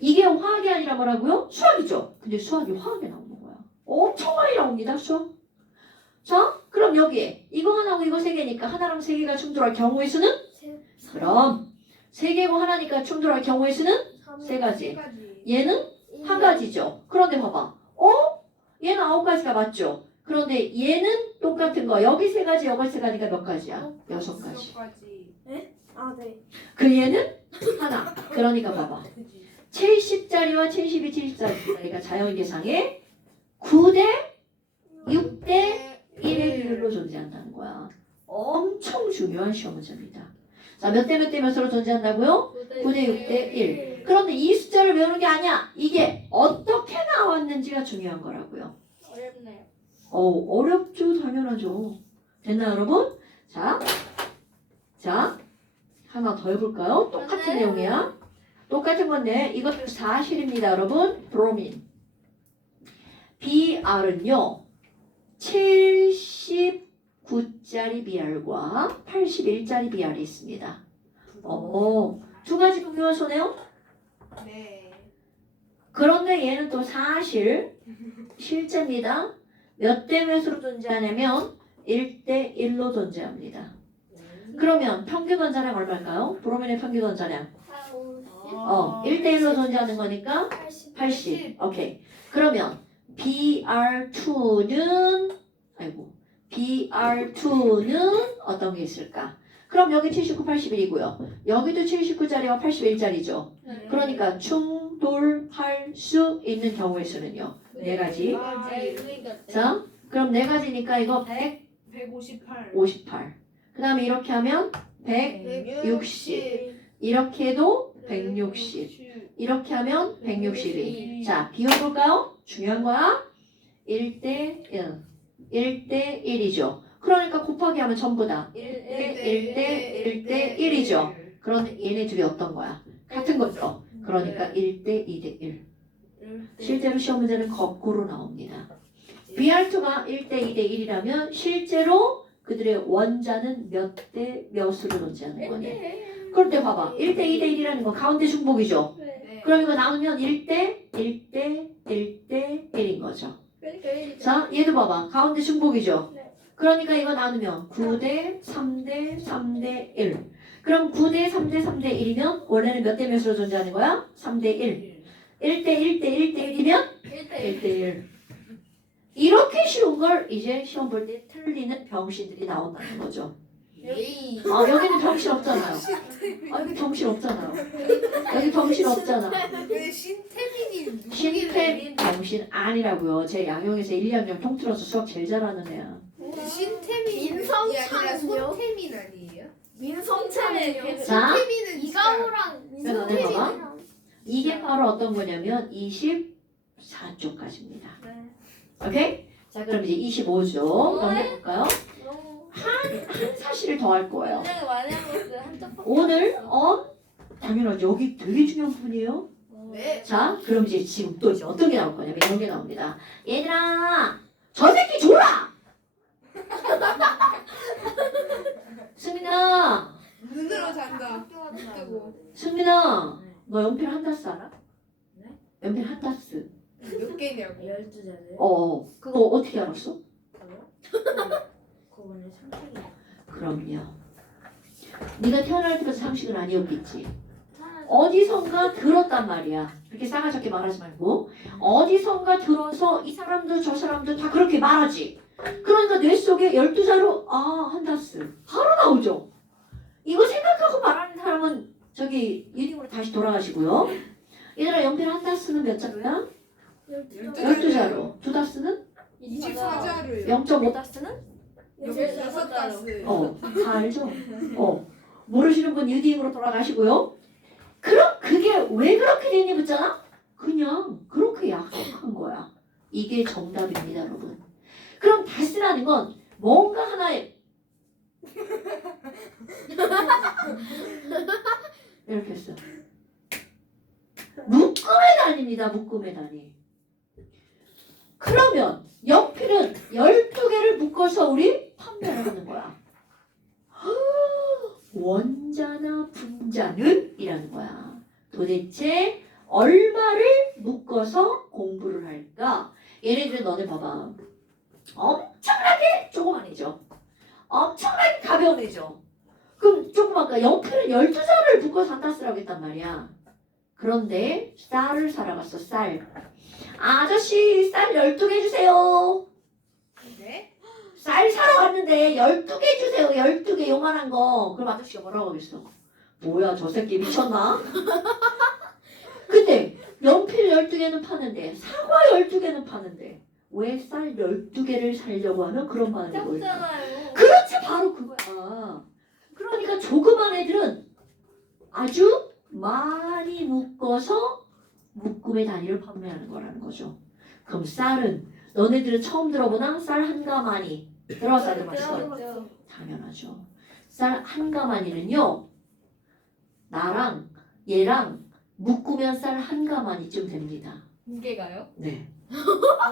이게 화학이 아니라 뭐라고요? 수학이죠. 근데 수학이 화학에 나오는 거야. 엄청 많이 나옵니다. 수학. 자, 그럼 여기에 이거 하나고 이거 세 개니까 하나랑 세 개가 충돌할 경우의 수는? 그럼 세 개고 하나니까 충돌할 경우의 수는? 세 가지. 얘는 한 가지죠. 그런데 봐봐. 얘는 9가지가 맞죠? 그런데 얘는 똑같은 거. 여기 세 가지, 여기 세 가지가 몇 가지야? 6가지. 아, 네. 그 얘는 하나. 그러니까 봐봐. 70짜리와 72, 74짜리가 자연계상에 9대 6대 1의 비율로 존재한다는 거야. 엄청 중요한 시험 문제입니다. 자, 몇 대 몇 대 몇으로 존재한다고요? 9대 6대 1. 그런데 이 숫자를 외우는 게 아니야. 이게 어떻게 나왔는지가 중요한 거라고요. 어렵네요. 어렵죠. 당연하죠. 됐나요, 여러분? 자, 하나 더 해볼까요? 똑같은 네. 내용이야. 똑같은 건데 이것도 사실입니다, 여러분. 브로민. BR은요. 79짜리 BR과 81짜리 BR이 있습니다. 두 가지 동요소네요. 네. 그런데 얘는 또 실제입니다. 몇 대 몇으로 존재하냐면 1대 1로 존재합니다. 그러면 평균 원자량 얼마일까요? 브로민의 평균 원자량. 1대 1로 존재하는 거니까 80. 오케이. 그러면 BR2는 어떤 게 있을까? 그럼 여기 79, 81이고요. 여기도 79짜리와 81짜리죠. 그러니까 충돌할 수 있는 경우의 수는요. 네 가지. 자, 그럼 네 가지니까 이거 158. 158. 그 다음에 이렇게 하면 160. 이렇게 해도 160. 이렇게 하면 162. 자, 비워볼까요? 중요한 거야. 1대 1. 1대 1이죠. 그러니까 곱하기 하면 전부 다 1대 1이죠. 그런데 얘네 둘이 어떤 거야? 같은 거죠. 그러니까 1대 2대 1. 실제로 시험 문제는 거꾸로 나옵니다. BR2가 1대 2대 1이라면 실제로 그들의 원자는 몇 대 몇으로 존재하는 거냐. 그럴 때 봐봐. 1대 2대 1이라는 건 가운데 중복이죠. 네. 그럼 이거 나누면 1대 1인 거죠. 자, 얘도 봐봐. 가운데 중복이죠. 그러니까 이거 나누면 9대 3대 3대 1. 그럼 9대 3대 3대 1이면 원래는 몇 대 몇으로 존재하는 거야? 3대 1. 1대 1대 1대 1이면 1대 1. 이렇게 쉬운 걸 이제 시험 볼 때 틀리는 병신들이 나온다는 거죠. 여기는 병신 없잖아요. 여기 병신 없잖아요. 여기 병신 없잖아. 왜 신태민이 신태민 병신 아니라고요. 제 양용에서 1, 2학년 통틀어서 수학 제일 잘하는 애야. 신태민이 민성찬은요? 아니라 손태민 아니에요? 민성찬은요? 자, 손태민은 이강우랑 그래서 너네 민성찬이랑 이게 바로 어떤 거냐면 24쪽까지입니다. 오케이? 자, 그럼 이제 25쪽 넘겨볼까요? 한 사실을 더 할 거예요. 오늘 당연하죠. 여기 되게 중요한 부분이에요. 네. 자, 그럼 이제 지금 또 이제 어떤 게 나올 거냐면 이런 게 나옵니다. 얘들아, 저 새끼 줘라! 승민아, 눈으로 잔다. 뜨고. 승민아, 너 연필 한 다스 알아? 연필 한 다스. 몇 개냐고. 12자를 그거 어떻게 알았어? 그거는 상식이야. 그럼요. 네가 태어날 때부터 상식은 아니었겠지. 어디선가 들었단 말이야. 그렇게 싸가지없게 말하지 말고 어디선가 들어서 이 사람도 저 사람도 다 그렇게 말하지. 그러니까 뇌 속에 12자로 한다스 바로 나오죠. 이거 생각하고 말하는 사람은 저기 유딩으로 다시 돌아가시고요. 얘들아, 연필 한다스는 몇 자루야? 12자루. 두 다스는? 24자루요. 0.5다스는? 6다스. 다 알죠? 모르시는 분 유딩으로 돌아가시고요. 그럼 그게 왜 그렇게 되니 묻잖아? 그냥 그렇게 약속한 거야. 이게 정답입니다, 여러분. 그럼 다스라는 건 뭔가 하나의 이렇게 했어. 묶음의 단위입니다. 묶음의 단위. 그러면 연필은 12개를 묶어서 우리 판별을 하는 거야. 원자나 분자는? 이라는 거야. 도대체 얼마를 묶어서 공부를 할까? 얘네들 너네 봐봐. 엄청나게 조그만해져. 엄청나게 가벼운 애죠. 그럼 조금 아까 연필을 12자를 묶어서 한다 쓰라고 했단 말이야. 그런데 쌀을 사러 갔어. 쌀. 아저씨 쌀 12개 주세요. 네? 쌀 사러 갔는데 12개 주세요. 12개 요만한 거. 그럼 아저씨가 뭐라고 하겠어? 뭐야 저 새끼 미쳤나? 근데 연필 12개는 파는데 사과 12개는 파는데 왜 쌀 12개를 사려고 하면 그런 반응이 보일까? 작잖아요. 그렇지 바로 그거야. 그러니까 조그만 애들은 아주 많이 묶어서 묶음의 단위를 판매하는 거라는 거죠. 그럼 쌀은 너네들은 처음 들어보나? 쌀 한 가마니 들어봤어 안 들어봤어? 들어봤죠. 당연하죠. 쌀 한 가마니는요 나랑 얘랑 묶으면 쌀 한 가마니쯤 됩니다. 무게가요? 네.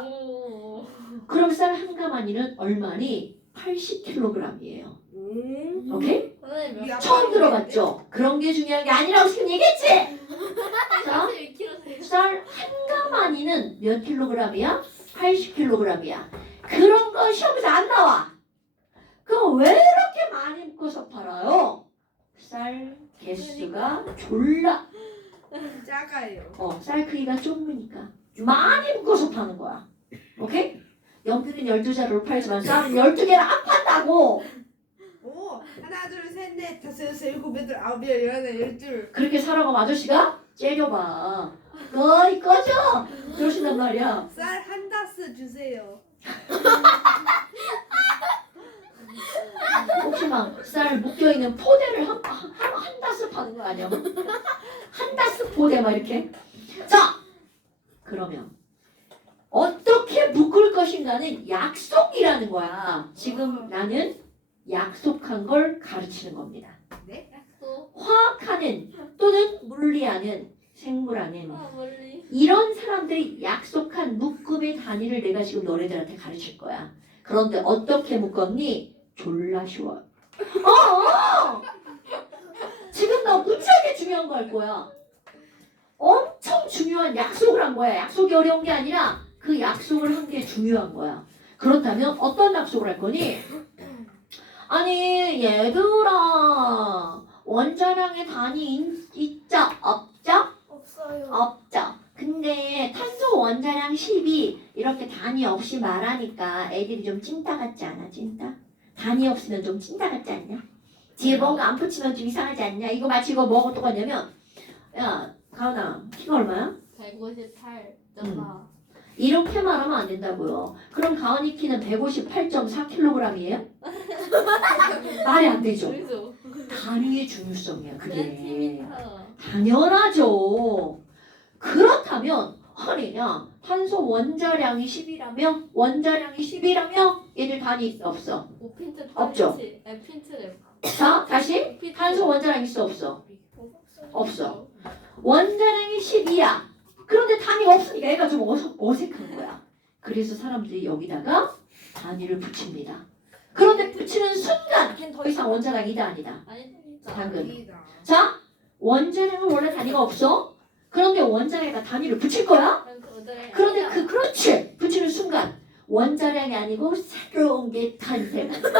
오. 그럼 쌀 한 가마니는 얼마니? 80kg이에요. 오케이? 선생님 몇 처음 들어봤죠? 그런 게 중요한 게 아니라고 지금 얘기했지? 자, 1kg 쌀 한 가마니는 몇 킬로그램이야? 80kg이야. 그런 거 시험에서 안 나와. 그럼 왜 이렇게 많이 묶어서 팔아요? 쌀 개수가 졸라 작아요. 쌀 크기가 좁으니까 많이 묶어서 파는 거야. 오케이? 연필은 12자루로 팔지만 쌀은 12개를 안 판다고. 오 하나 둘셋넷 다섯 여섯 일곱 여덟 아홉 열 열하나 열둘. 그렇게 살아가면 아저씨가 째려봐. 거의 꺼져. 그러신단 말이야. 쌀 한 다스 주세요. 혹시 막 쌀 묶여있는 포대를 한 다스 파는 거 아니야? 한 다스 포대 막 이렇게. 자 그러면 어떻게 묶을 것인가는 약속이라는 거야. 지금 나는 약속한 걸 가르치는 겁니다. 약속. 화학하는 또는 물리하는 생물하는 아 멀리. 이런 사람들이 약속한 묶음의 단위를 내가 지금 너네들한테 가르칠 거야. 그런데 어떻게 묶었니? 졸라 쉬워. 지금 나 무지하게 중요한 거 할 거야. 엄청 중요한 약속을 한 거야. 약속이 어려운 게 아니라 그 약속을 한 게 중요한 거야. 그렇다면 어떤 약속을 할 거니? 아니 얘들아 원자량의 단위 있죠? 없죠? 없어요. 없죠. 근데 탄소 원자량 10이 이렇게 단위 없이 말하니까 애들이 좀 찐따 같지 않아? 찐따? 단위 없으면 좀 찐따 같지 않냐? 뒤에 뭔가 안 붙이면 좀 이상하지 않냐? 이거 마치 이거 뭐가 똑같냐면 야 가은아 키가 얼마야? 158.4. 이렇게 말하면 안 된다고요. 그럼 가은이 키는 158.4kg이에요? 말이 안 되죠. 그래서 단위의 중요성이야 그게. 센티미터. 당연하죠. 그렇다면 아니 야 탄소 원자량이 10이라며 얘들 단위 있어 없어? 5핀트 없죠. 네, 핀트를. 자 다시 탄소 원자량 있어 없어? 없어. 원자량이 10이야. 그런데 단위가 없으니까 얘가 좀 어색한 거야. 그래서 사람들이 여기다가 단위를 붙입니다. 그런데 붙이는 순간 걘 더 이상 원자량이다 아니다. 아니 당근. 아니다. 자 원자량은 원래 단위가 없어. 그런데 원자량에다 단위를 붙일 거야. 그런데 그렇지 붙이는 순간 원자량이 아니고 새로운 게 탄생하는 거죠.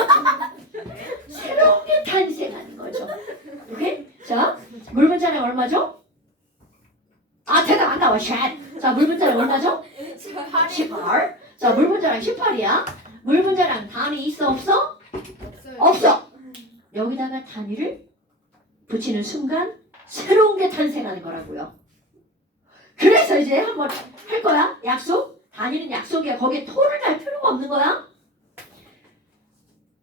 새로운 게 탄생하는 거죠. 오케이? 자 물 분자량 얼마죠? 아 대답 안 나와. 샷. 자 물 분자량 얼마죠? 18. 자 물 분자량 18이야. 물 분자량 단위 있어 없어? 없어요. 없어. 여기다가 단위를 붙이는 순간 새로운 게 탄생하는 거라고요. 그래서 이제 한번 할 거야. 약속. 단위는 약속이야. 거기에 토를 달 필요가 없는 거야.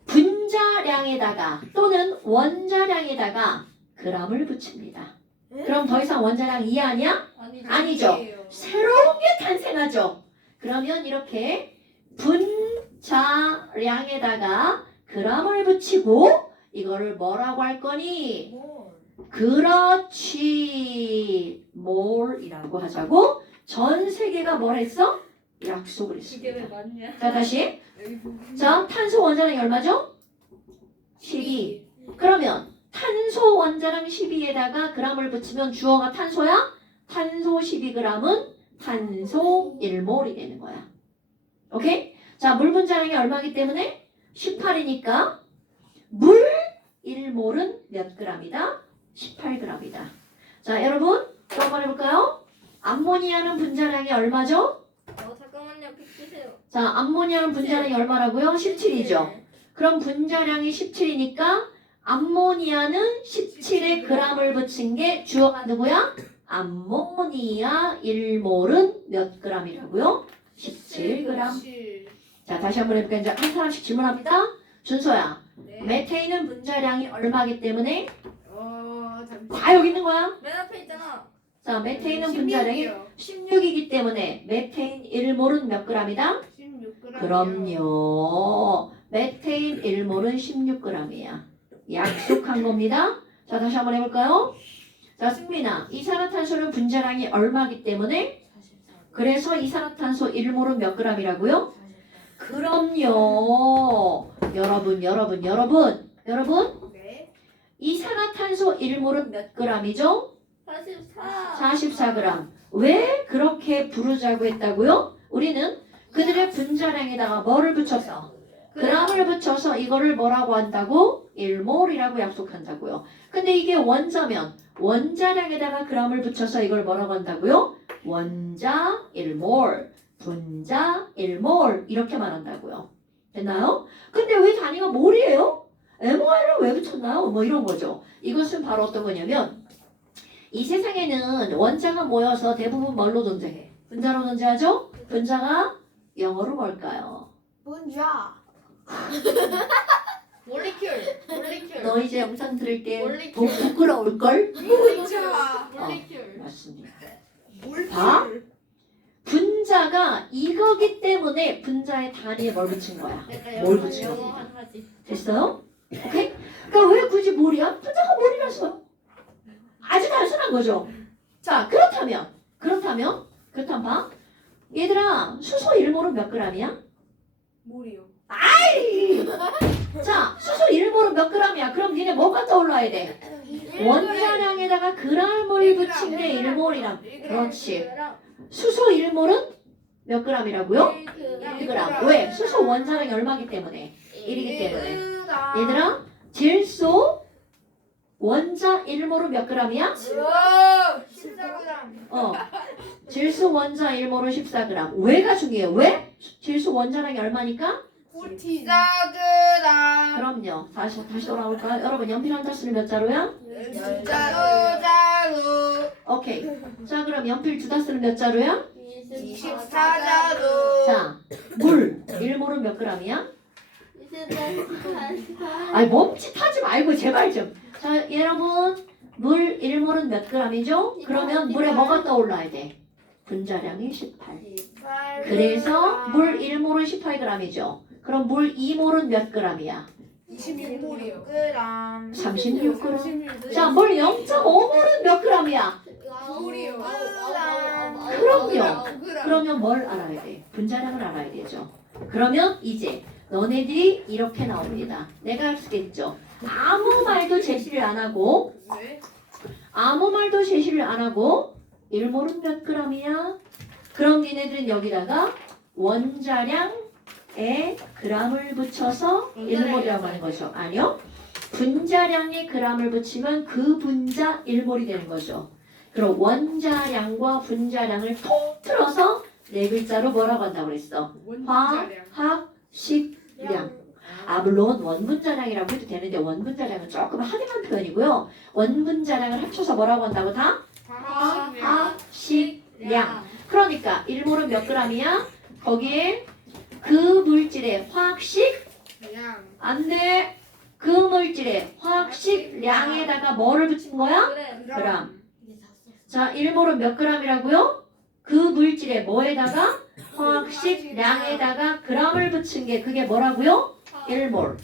분자량에다가 또는 원자량에다가 g을 붙입니다. 그럼 더 이상 원자량 2 아니야? 아니죠. 새로운 게 탄생하죠. 그러면 이렇게 분자량에다가 g을 붙이고 이거를 뭐라고 할 거니? 그렇지. 몰이라고 하자고 전 세계가 뭘 했어? 약속을 이게 왜 했습니다. 맞냐? 자 다시. 자 탄소 원자량이 얼마죠? 12. 그러면 탄소 원자량 12에다가 g을 붙이면 주어가 탄소야? 탄소 12g은 탄소 1몰이 되는 거야. 오케이? 자, 물 분자량이 얼마이기 때문에 18이니까 물 1몰은 몇 g이다? 18g이다. 자, 여러분 또 한번 해볼까요? 암모니아는 분자량이 얼마죠? 잠깐만요. 비키세요. 자, 암모니아는 분자량이 얼마라고요? 17이죠. 그럼 분자량이 17이니까 암모니아는 17에 g을 붙인 게 주어가 누구야? 암모니아 1몰은 몇 g이라고요? 17g. 자, 다시 한번 해볼게요. 이제 한 사람씩 질문합니다. 준서야, 네. 메테인은 분자량이 얼마기 때문에? 잠시. 다 여기 있는 거야. 맨 앞에 있잖아. 자, 메테인은 분자량이 16이기 때문에 메테인 1몰은 몇 g이다? 16g. 그럼요. 메테인 1몰은 16g이야. 약속한 겁니다. 자, 다시 한번 해볼까요? 자, 승민아, 이산화탄소는 분자량이 얼마기 때문에? 그래서 이산화탄소 1몰은 몇 g이라고요? 그럼요. 여러분. 네. 이산화탄소 1몰은 몇 g이죠? 44. 44g. 왜 그렇게 부르자고 했다고요? 우리는 그들의 분자량에다가 뭐를 붙여서? g을 붙여서 이거를 뭐라고 한다고? 1몰이라고 약속한다고요. 근데 이게 원자면 원자량에다가 g을 붙여서 이걸 뭐라고 한다고요? 원자 1몰, 분자 1몰 이렇게 말한다고요. 됐나요? 근데 왜 단위가 몰이에요? MOL을 왜 붙였나요? 뭐 이런 거죠. 이것은 바로 어떤 거냐면 이 세상에는 원자가 모여서 대부분 뭘로 존재해? 분자로 존재하죠? 분자가 영어로 뭘까요? 분자. 몰리큘. 너 이제 영상 들을 때 몰리큘. 부끄러울걸? 분자. 몰리큘. 맞습니다. 물. 봐? 분자가 이거기 때문에 분자의 단위에 뭘 붙인 거야? 뭘 붙인 영어 겁니다. 한 가지. 됐어요? 오케이? 그러니까 왜 굳이 몰이야? 분자가 몰이라서 아주 단순한 거죠. 자, 그렇다면 봐. 얘들아, 수소 1몰은 몇 g이야? 물이요. 자, 수소 1몰은 몇 g이야? 그럼 니네 뭐가 떠올라야 돼? 원자량에다가 g을 붙인 게 1몰이랑. 그렇지. 수소 1몰은 몇 g이라고요? 1g. 왜? 수소 원자량이 얼마기 때문에? 1이기 때문에. 얘들아, 질소 원자 1몰은 몇 g이야? 14g. 질소 원자 1몰은 14g. 왜가 중요해요? 왜? 질소 원자량이 얼마니까? 14g. 그럼요. 다시 돌아올까요? 여러분, 연필 한 자수는 몇 자루야? 자루. 오케이. 자, 그럼 연필 두 자수는 몇 자루야? 24자루. 자, 물 1몰은 몇 g이야? 24. 아니, 멈칫하지 말고 제발 좀. 자, 여러분, 물 1몰은 몇 g이죠? 그러면 물에 뭐가 떠올라야 돼? 분자량이 18. 그래서 물 1몰은 18g이죠. 그럼 물 2몰은 몇 g이야? 26몰이요. 36g. 자, 물 0.5몰은 몇 g이야? 물이요. 그럼요. 그러면 뭘 알아야 돼? 분자량을 알아야 되죠. 그러면 이제 너네들이 이렇게 나옵니다. 내가 쓰겠죠. 아무 말도 제시를 안 하고 네. 1몰은 몇 g이야? 그럼 니네들은 여기다가 원자량에 g을 붙여서 1몰이라고 하는 거죠. 아니요. 분자량에 g을 붙이면 그 분자 1몰이 되는 거죠. 그럼 원자량과 분자량을 통틀어서 네 글자로 뭐라고 한다고 그랬어? 원자량. 화학식량. 물론 원분자량이라고 해도 되는데 원분자량은 조금 한해한 표현이고요. 원분자량을 합쳐서 뭐라고 한다고 다? 화학식량. 그러니까 1몰은 몇 g이야? 거기에 그 물질의 화학식 안 돼. 그 물질의 화학식량에다가 뭐를 붙인 거야? 그래. 그럼. 자, 1몰은 몇 g이라고요? 그 물질의 뭐에다가? 화학식량에다가 g을 붙인 게 그게 뭐라고요? 1몰.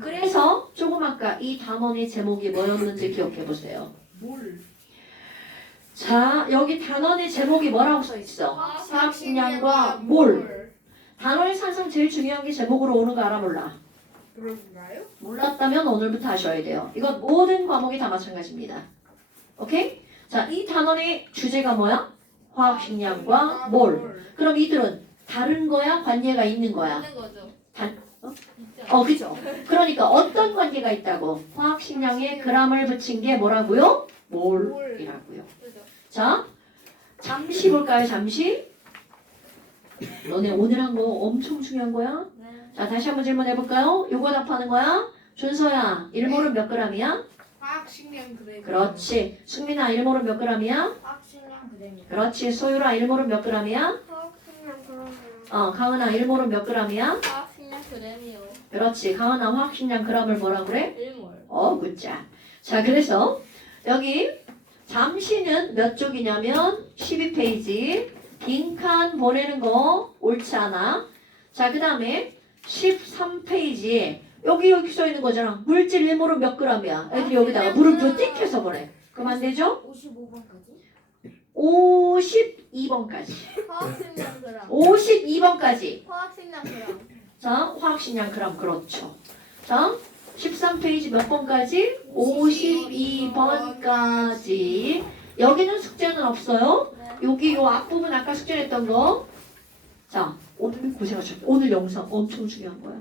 그래서 조금 아까 이 단원의 제목이 뭐였는지 기억해 보세요. 물. 자, 여기 단원의 제목이 뭐라고 써 있어? 화학식량과 몰. 단원의 산성 제일 중요한 게 제목으로 오는 거 알아 몰라? 그런가요? 몰랐다면 오늘부터 하셔야 돼요. 이건 모든 과목이 다 마찬가지입니다. 오케이? 자, 이 단원의 주제가 뭐야? 화학식량과 몰. 그럼 이들은 다른 거야? 관계가 있는 거야? 있는 거죠. 어, 그죠? 그러니까 어떤 관계가 있다고? 화학식량에 g을 붙인 게 뭐라고요? 몰이라고요. 그죠. 자, 잠시 볼까요? 잠시. 너네 오늘 한 거 엄청 중요한 거야. 네. 자, 다시 한번 질문해 볼까요? 요거 답하는 거야. 준서야, 1몰은 몇 g이야? 화학식량 그래. 그렇지. 승민아, 1몰은 몇 g이야? 확실량 그램이. 그렇지. 소율아, 1몰은 몇 g이야? 화학식량 그램이요. 가은아, 1몰은 몇 g이야? 화학식량 그램이요. 그렇지. 가은아, 화학식량 g을 뭐라 그래? 1몰. 굿자. 자, 그래서 여기 잠시는 몇 쪽이냐면 12페이지. 빈칸 보내는 거 옳지 않아. 자, 그 다음에 13페이지에 여기 써 있는 거잖아. 물질 1몰은 몇 g이야? 애들이 여기다가 물음표 띡해서 보내. 그럼 안 되죠? 55번까지? 52번까지. 화학식량 그램. 52번까지. 화학식량 그램. 자, 화학식량 그램 그렇죠. 자, 13페이지 몇 번까지? 52번까지. 여기는 숙제는 없어요. 네. 여기 요 앞부분 아까 숙제했던 거. 자, 오늘 고생하셨다. 오늘 영상 엄청 중요한 거야.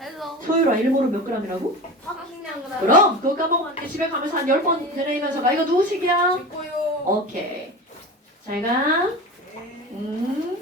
헬로. 소율아, 1몰은 몇 g이라고? 화학식량 그램. 그럼 그거 까먹었는데 집에 가면서 한 10번 되뇌면서 가. 이거 누구 책이야? 됐고요. 오케이. 잘 가. 네.